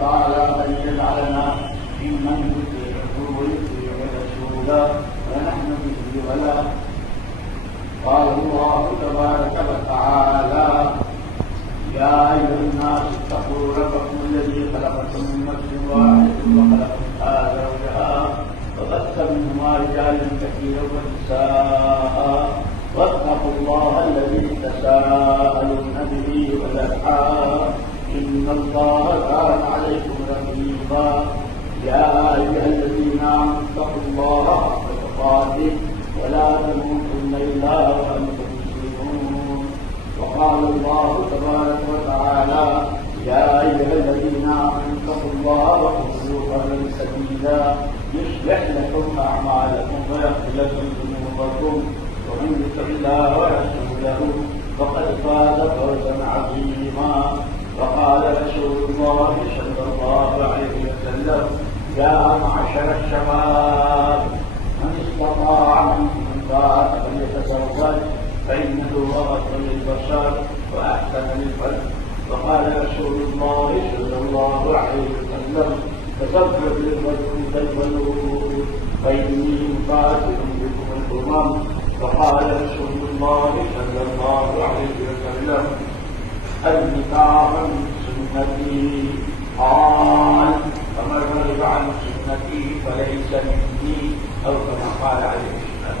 تعالى أن يجعلنا ممن يطيعه ويطيع رسوله ونحن به ولا. قال الله تبارك وتعالى: يا أيها الناس اتقوا ربكم الذي خلقكم من نفس واحدة وخلق منها زوجها وبث منهما رجالا كثيرا ونساء واتقوا الله الذي تساءلون به والأرحام إن الله كان عليكم رقيبا. يا أيها الذين آمنوا اتقوا الله حق تقاته ولا تموتن إلا وأنتم مسلمون. وقال الله تبارك وتعالى: يا أيها الذين آمنوا اتقوا الله وقولوا قولا سديدا يصلح لكم أعمالكم ويغفر لكم ذنوبكم ومن يطع الله ورسوله فقد فاز فوزا عظيما. وقال رسول الله صلى الله عليه وسلم: يا معشر الشباب من استطاع منكم الباءة فليتزوج فإنه أغض للبصر وأحسن للفرج. وقال رسول الله صلى الله عليه وسلم: تزوج للرجل الولود فإني مقاتل بكم الأمم. وقال رسول الله صلى الله عليه وسلم: النكاح من سنتي قال فمن رغب عن سنتي فليس مني أو كما قال عليه السلام.